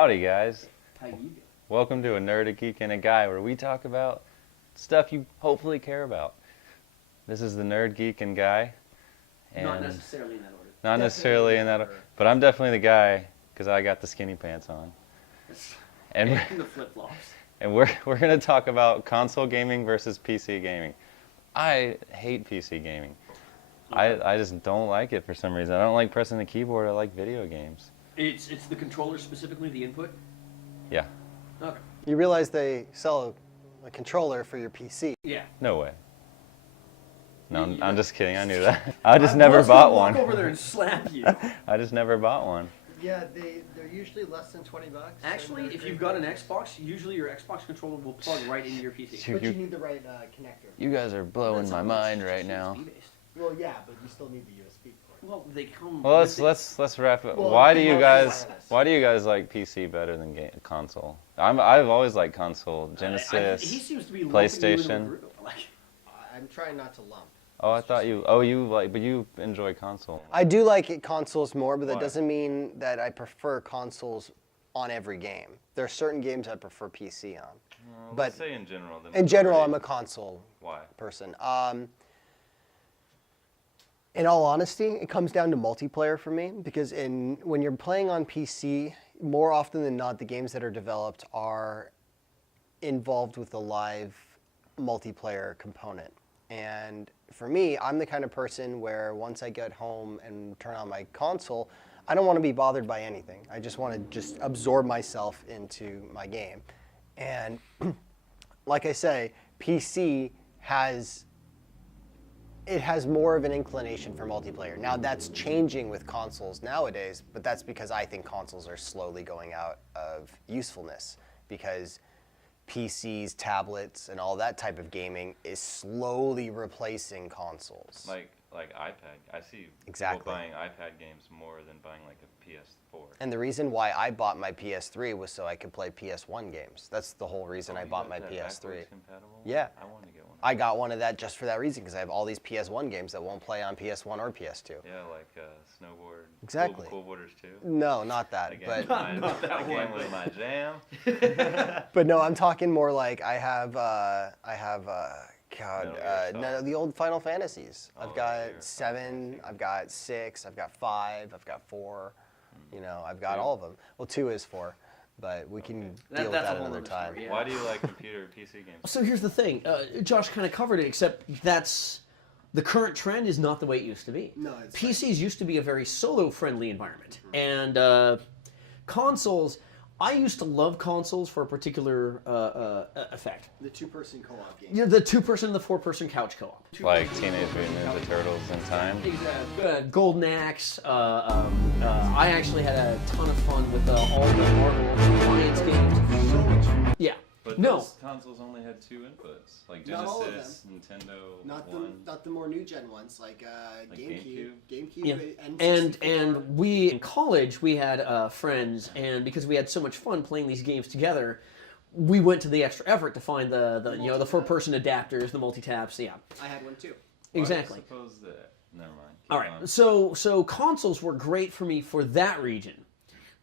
Howdy, guys. How you doing? Welcome to A Nerd, a Geek, and a Guy, where we talk about stuff you hopefully care about. This is the Nerd, Geek, and Guy. And Not necessarily in that order. Not necessarily in that order. But I'm definitely the guy, because I got the skinny pants on. And the flip-flops. And we're going to talk about console gaming versus PC gaming. I hate PC gaming. I just don't like it for some reason. I don't like pressing the keyboard. I like video games. It's the controller, specifically the input? Yeah. Okay. You realize they sell a controller for your PC. Yeah. No way. No, I'm just kidding. I knew that. I just never bought one. Walk over there and slap you. I just never bought one. Yeah, they're usually less than $20. Actually, if you've got an Xbox, usually your Xbox controller will plug right into your PC. But you need the right connector. You guys are blowing my mind right now. USB-based. Well, yeah, but you still need the USB port. Well, they come. Well, with let's wrap it. Well, Why do you wireless. guys like PC better than console? I've always liked console. he Genesis, seems to be PlayStation. I'm trying not to lump. Oh, I thought you. Oh, but you enjoy console. I do like consoles more, but that Why? doesn't mean that I prefer consoles on every game. There are certain games I prefer PC on. But let's say in general. in general, I'm a console Why? person. In all honesty, it comes down to multiplayer for me because when you're playing on PC, more often than not, the games that are developed are involved with a live multiplayer component. And for me, I'm the kind of person where once I get home and turn on my console, I don't want to be bothered by anything. I just want to absorb myself into my game. And like I say, PC has more of an inclination for multiplayer. Now that's changing with consoles nowadays, but that's because I think consoles are slowly going out of usefulness because PCs, tablets, and all that type of gaming is slowly replacing consoles. Like iPad. I see Exactly. people buying iPad games more than buying like a PS4. And the reason why I bought my PS3 was so I could play PS1 games. That's the whole reason I bought my PS3. Compatible? Yeah. I wanted to get one. I got one of that just for that reason because I have all these PS1 games that won't play on PS1 or PS2. Yeah, like snowboard. Exactly. Cool Boarders 2. No, not that. Again, But that game was my jam. but no, I'm talking more like I have the old Final Fantasies. I've got 7, I've got 6, I've got 5, I've got 4. You know, I've got 2? all of them. Well, 2 is 4, but we can deal with that's a that whole another other time. story, yeah. Why do you like computer PC games? So here's the thing. Josh kind of covered it, except that's the current trend is not the way it used to be. No, it's PCs used to be a very solo-friendly environment, and consoles. I used to love consoles for a particular effect. The 2-person co-op game. You know, the 2-person and the 4-person couch co-op. Like Teenage Mutant Ninja Turtles in time? Golden Axe. I actually had a ton of fun with all the Marvel Alliance games. Yeah. But No. those consoles only had 2 inputs, like Not all of Genesis, Nintendo, Not the more new gen ones like GameCube. Yeah. and And we in college we had friends, and because we had so much fun playing these games together, we went to the extra effort to find the 4-person adapters, the multi-taps. Yeah, I had one too. exactly. I suppose that. Never mind. Keep All right, on. so consoles were great for me for that region,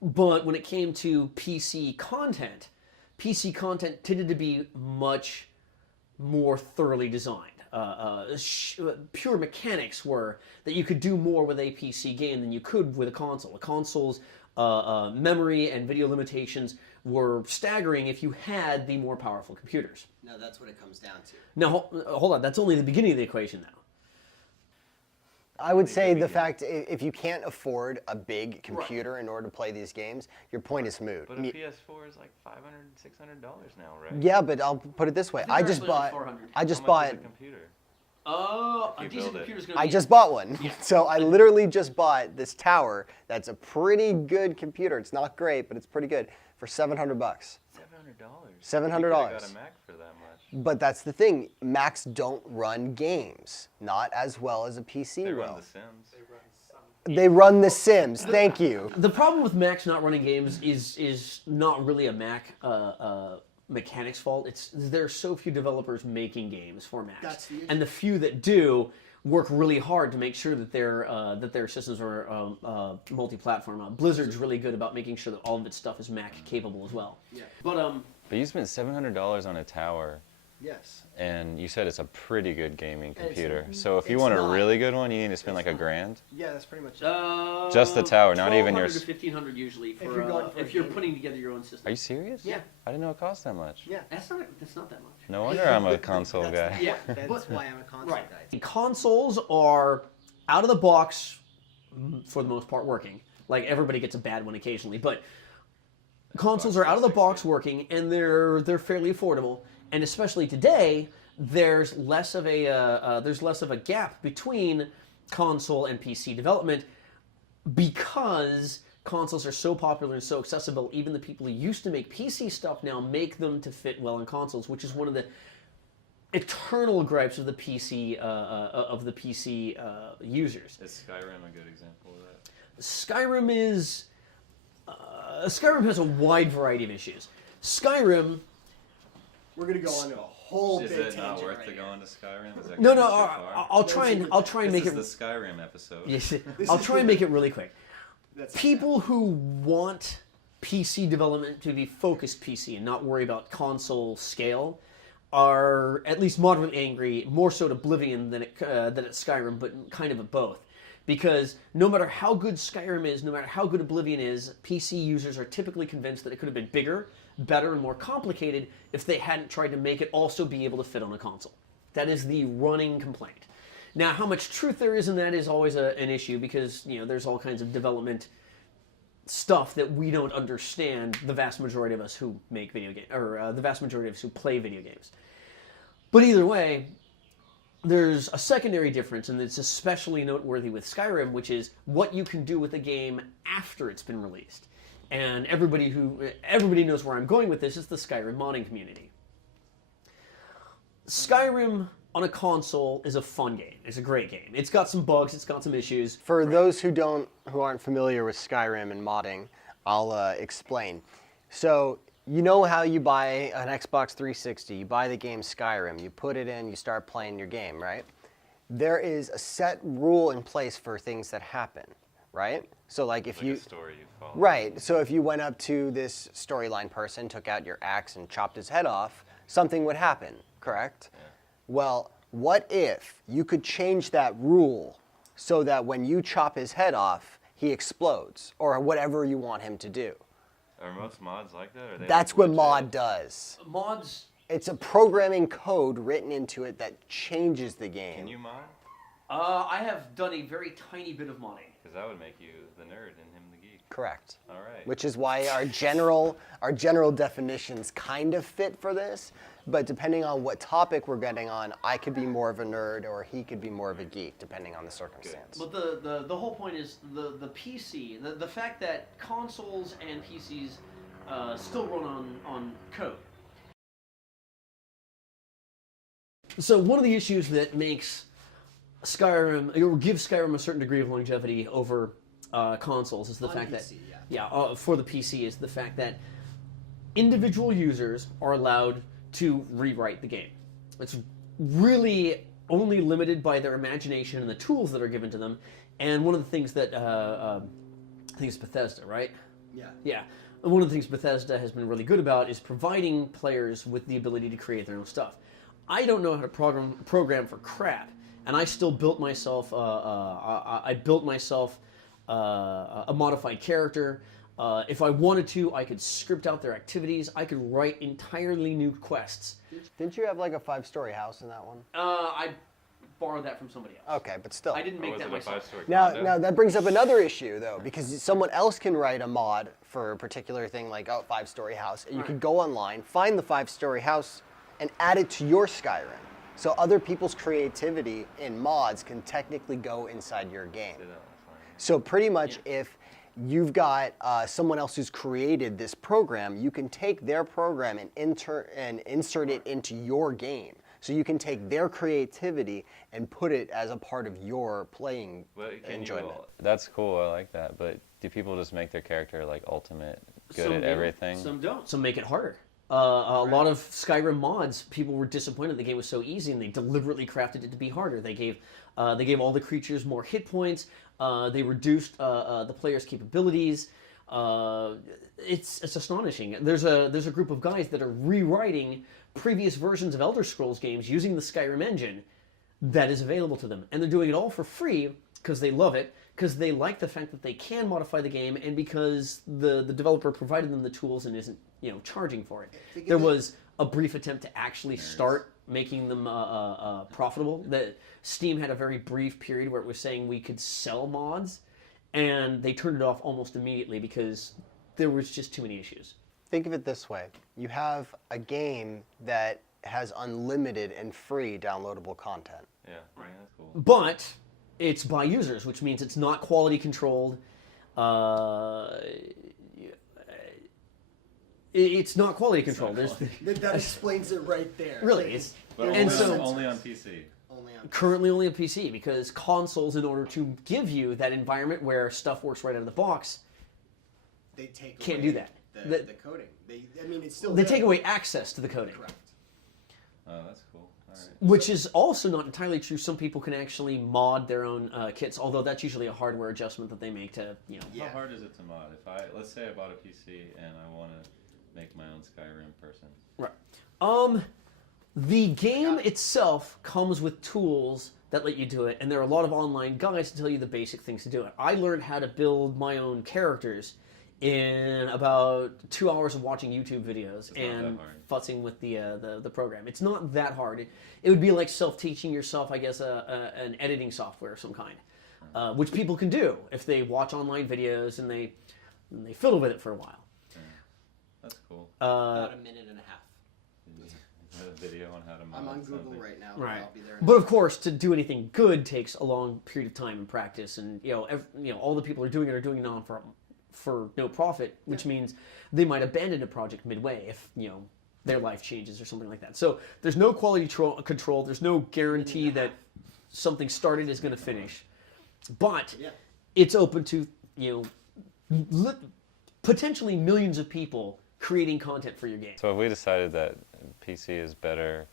but when it came to PC content tended to be much more thoroughly designed. Pure mechanics were that you could do more with a PC game than you could with a console. A console's memory and video limitations were staggering if you had the more powerful computers. No, that's what it comes down to. Now, hold on, that's only the beginning of the equation now. I would say the fact if you can't afford a big computer in order to play these games, your point is moot. But a PS4 is like $500, $600 now, right? Yeah, but I'll put it this way: I just bought $400. How much is a computer? Oh, If a you decent build it. computer's going to be... I just bought one. So I literally just bought this tower that's a pretty good computer. It's not great, but it's pretty good for $700. $700. $700. You could've got a Mac for that much. But that's the thing. Macs don't run games, not as well as a PC They will. run The Sims. They run The Sims. Thank you. The problem with Macs not running games is not really a Mac mechanics fault. There are so few developers making games for Macs, That's the issue. and the few that do work really hard to make sure that their systems are multi-platform. Blizzard's really good about making sure that all of its stuff is Mac capable as well. Yeah. But But you spent $700 on a tower, Yes. and you said it's a pretty good gaming It's- computer. So if you it's want a not. really good one, you need to spend It's like not. $1,000. Yeah, that's pretty much it. Just the tower, not even your 1,200 to 1,500 usually for, you're going for if a you're game. putting together your own system. Are you serious? Yeah. I didn't know it cost that much. Yeah. That's not that much. No wonder I'm a console That's- guy. Yeah. That's why I'm a console Right. guy. The consoles are out of the box, for the most part, working. Like everybody gets a bad one occasionally, but consoles are out of the box working, and they're fairly affordable. And especially today, there's less of a gap between console and PC development because consoles are so popular and so accessible. Even the people who used to make PC stuff now make them to fit well in consoles, which is one of the eternal gripes of the PC users. Is Skyrim a good example of that? Skyrim has a wide variety of issues. Skyrim. We're gonna go on a whole Is big it tangent not worth right to go now. into Skyrim? Is that No, going no. too far? I'll try and make This it. is the Skyrim episode. Yes, I'll try and make it really quick. That's People who want PC development to be focused PC and not worry about console scale are at least moderately angry, more so at Oblivion than at Skyrim, but kind of at both. Because no matter how good Skyrim is, no matter how good Oblivion is, PC users are typically convinced that it could have been bigger, better, and more complicated if they hadn't tried to make it also be able to fit on a console. That is the running complaint. Now, how much truth there is in that is always an issue because there's all kinds of development stuff that we don't understand. The vast majority of us who make video games, or the vast majority of us who play video games. But either way, there's a secondary difference, and it's especially noteworthy with Skyrim, which is what you can do with a game after it's been released. And everybody knows where I'm going with this is the Skyrim modding community. Skyrim on a console is a fun game. It's a great game. It's got some bugs. It's got some issues. For those who aren't familiar with Skyrim and modding, I'll explain. So you know how you buy an Xbox 360, you buy the game Skyrim, you put it in, you start playing your game, right? There is a set rule in place for things that happen, right? So like if Like a story you follow. Right. So if you went up to this storyline person, took out your axe and chopped his head off, something would happen, correct? Yeah. Well, what if you could change that rule so that when you chop his head off, he explodes, or whatever you want him to do? Are most mods like that? Or are they That's like what legit? mod does. Mods. It's a programming code written into it that changes the game. Can you mod? I have done a very tiny bit of modding. Because that would make you the nerd and him the geek. Correct. All right. Which is why our general definitions kind of fit for this, but depending on what topic we're getting on, I could be more of a nerd or he could be more of a geek, depending on the circumstance. But the whole point is the PC, the fact that consoles and PCs still run on code. So one of the issues that makes Skyrim, or gives Skyrim a certain degree of longevity over consoles is the fact PC, that, for the PC is the fact that individual users are allowed to rewrite the game. It's really only limited by their imagination and the tools that are given to them. And one of the things that, I think it's Bethesda, right? Yeah. Yeah. And one of the things Bethesda has been really good about is providing players with the ability to create their own stuff. I don't know how to program for crap, and I still built myself. I built myself a modified character. If I wanted to, I could script out their activities. I could write entirely new quests. Didn't you have like a 5-story house in that one? I borrowed that from somebody else. Okay, but still. I didn't make Was that it a myself. 5-story Now condo? that brings up another issue though, because someone else can write a mod for a particular thing like a 5-story house. And you could go online, find the 5-story house, and add it to your Skyrim. So other people's creativity in mods can technically go inside your game. Say that last line. So pretty much if you've got someone else who's created this program, you can take their program and insert it into your game. So you can take their creativity and put it as a part of your playing But can enjoyment. that's cool. I like that. But do people just make their character like ultimate good Some at do, everything? Some don't. Some make it harder. A lot of Skyrim mods, people were disappointed the game was so easy, and they deliberately crafted it to be harder. They gave all the creatures more hit points. They reduced the player's capabilities. It's astonishing. There's a group of guys that are rewriting previous versions of Elder Scrolls games using the Skyrim engine that is available to them, and they're doing it all for free because they love it, because they like the fact that they can modify the game, and because the developer provided them the tools and isn't charging for it. There was a brief attempt to actually start making them profitable. That Steam had a very brief period where it was saying we could sell mods, and they turned it off almost immediately because there was just too many issues. Think of it this way. You have a game that has unlimited and free downloadable content. Yeah, that's cool. But it's by users, which means it's not quality controlled. It's not quality controlled. That explains it right there. Really, it's But and only on PC. Currently only on PC, because consoles, in order to give you that environment where stuff works right out of the box, They can't away do that. The coding. It's still They there. take away access to the coding. Correct. Oh, that's cool. All right. Which is also not entirely true. Some people can actually mod their own kits, although that's usually a hardware adjustment that they make to, How hard is it to mod? Let's say I bought a PC and I want to make my own Skyrim person. Right. The game itself comes with tools that let you do it, and there are a lot of online guides to tell you the basic things to do it. I learned how to build my own characters in about 2 hours of watching YouTube videos and futzing with the program. It's not that hard. It would be like self-teaching yourself, I guess, an editing software of some kind, which people can do if they watch online videos and they fiddle with it for a while. That's cool. About a minute and a half. A video on how to mod I'm on Google something. right now. Right. I'll be there. But of course, to do anything good takes a long period of time and practice, and all the people are doing it on for no profit, which means they might abandon a project midway if their life changes or something like that. So there's no quality control. There's no guarantee that something started is going to finish, but it's open to potentially millions of people creating content for your game. So if we decided that PC is better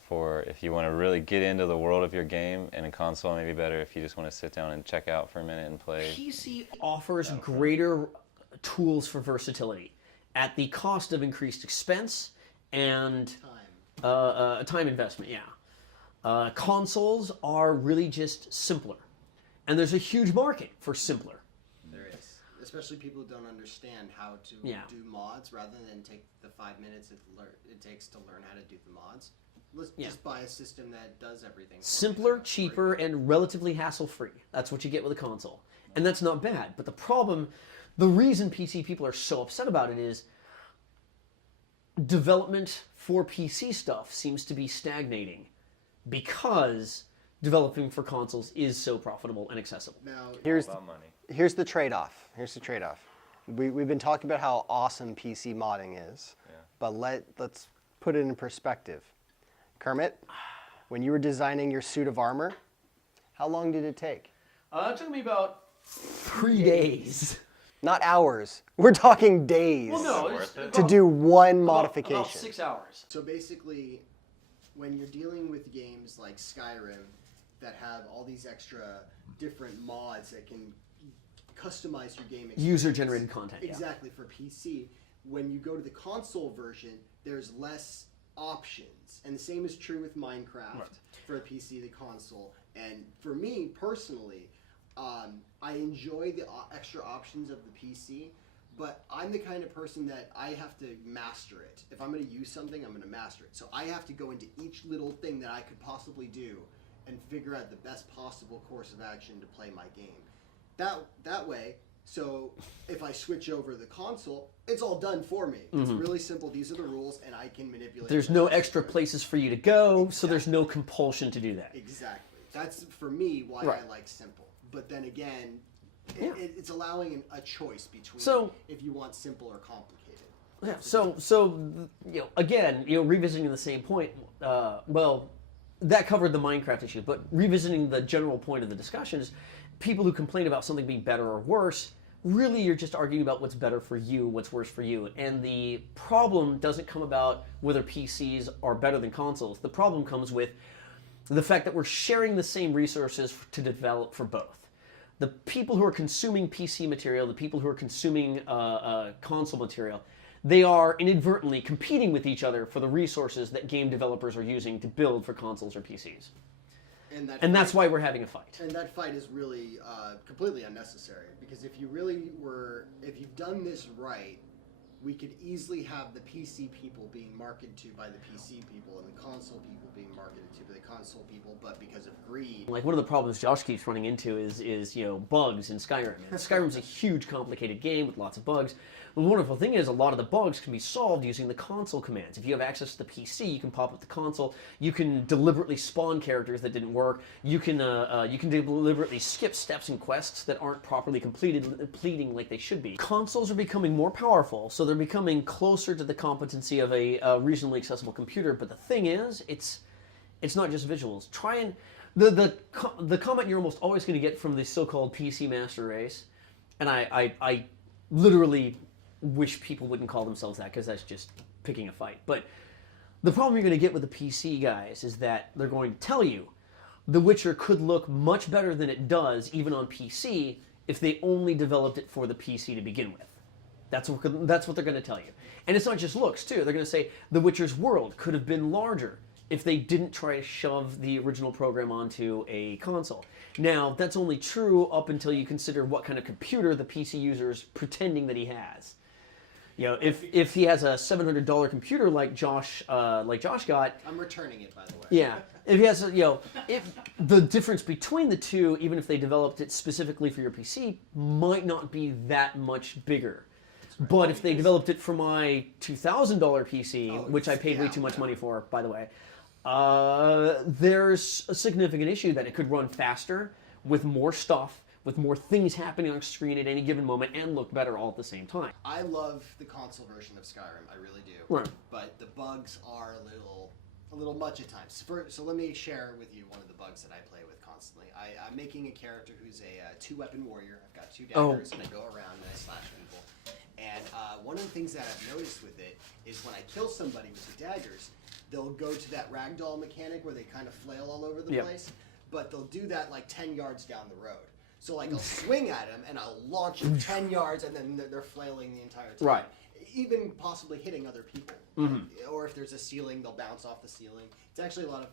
for if you want to really get into the world of your game, and a console may be better if you just want to sit down and check out for a minute and play. PC offers greater tools for versatility at the cost of increased expense and time investment. Consoles are really just simpler, and there's a huge market for simpler. There is. Especially people who don't understand how to do mods, rather than take the 5 minutes it takes to learn how to do the mods. Let's just buy a system that does everything. Simpler, cheaper, and relatively hassle-free. That's what you get with a console. And that's not bad. But the reason PC people are so upset about it is development for PC stuff seems to be stagnating because developing for consoles is so profitable and accessible. Now, Here's About money. the trade-off. We've been talking about how awesome PC modding is, but let's put it in perspective. Kermit, when you were designing your suit of armor, how long did it take? It took me about 3 days. Not hours. We're talking days. Well, no, Worth it? to do one modification. About 6 hours. so basically, when you're dealing with games like Skyrim that have all these extra different mods that can customize your game experience. User-generated content, Exactly, for PC. When you go to the console version, there's less options. And the same is true with Minecraft for the PC, the console. And for me, personally, I enjoy the extra options of the PC, but I'm the kind of person that I have to master it. If I'm going to use something, I'm going to master it. So I have to go into each little thing that I could possibly do and figure out the best possible course of action to play my game. That way, so if I switch over the console, it's all done for me. It's really simple. These are the rules, and I can manipulate. There's no extra places for you to go, so there's no compulsion to do that. Exactly. That's, for me, why I like simple. But then again, it's allowing a choice between if you want simple or complicated. Yeah. So again, revisiting the same point. That covered the Minecraft issue, but revisiting the general point of the discussion is people who complain about something being better or worse really you're just arguing about what's better for you, what's worse for you. And the problem doesn't come about whether PCs are better than consoles. The problem comes with the fact that we're sharing the same resources to develop for both. The people who are consuming PC material, the people who are consuming console material, they are inadvertently competing with each other for the resources that game developers are using to build for consoles or PCs. And that's why we're having a fight. And that fight is really completely unnecessary, because if you've done this right, we could easily have the PC people being marketed to by the PC people and the console people being marketed to by the console people, but because of greed. Like, one of the problems Josh keeps running into is bugs in Skyrim. And Skyrim's a huge, complicated game with lots of bugs. The wonderful thing is a lot of the bugs can be solved using the console commands. If you have access to the PC, you can pop up the console. You can deliberately spawn characters that didn't work. You can deliberately skip steps and quests that aren't properly completing like they should be. Consoles are becoming more powerful, so they're becoming closer to the competency of a reasonably accessible computer. But the thing is, it's not just visuals. The comment you're almost always going to get from the so-called PC master race, and I literally wish people wouldn't call themselves that, because that's just picking a fight. But the problem you're going to get with the PC guys is that they're going to tell you The Witcher could look much better than it does, even on PC, if they only developed it for the PC to begin with. That's what they're going to tell you. And it's not just looks, too. They're going to say The Witcher's world could have been larger if they didn't try to shove the original program onto a console. Now, that's only true up until you consider what kind of computer the PC user is pretending that he has. You know, if he has a $700 computer like Josh got, I'm returning it, by the way. yeah. If he has, if the difference between the two, even if they developed it specifically for your PC, might not be that much bigger. Right. But if they developed it for my $2,000 PC, which I paid way too much money for, by the way, there's a significant issue that it could run faster with more stuff, with more things happening on screen at any given moment, and look better all at the same time. I love the console version of Skyrim, I really do. Right. But the bugs are a little much at times. So let me share with you one of the bugs that I play with constantly. I'm making a character who's a two-weapon warrior. I've got two daggers, and I go around and I slash people. And one of the things that I've noticed with it is when I kill somebody with the daggers, they'll go to that ragdoll mechanic where they kind of flail all over the place, but they'll do that like 10 yards down the road. So like I'll swing at him and I'll launch him 10 yards, and then they're flailing the entire time. Right. Even possibly hitting other people. Mm-hmm. Or if there's a ceiling, they'll bounce off the ceiling. It's actually a lot of...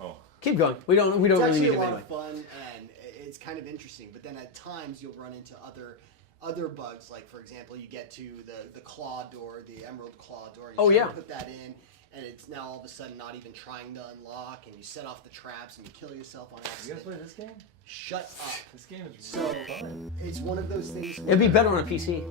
Oh. Keep going. We don't It's really actually need a to lot anyway. of fun, and it's kind of interesting. But then at times you'll run into other bugs. Like, for example, you get to the claw door, the emerald claw door, and you try to put that in, and it's now all of a sudden not even trying to unlock, and you set off the traps and you kill yourself on accident. You guys play this game? Shut up. This game is So really fun. it's one of those things. It'd be better on a PC.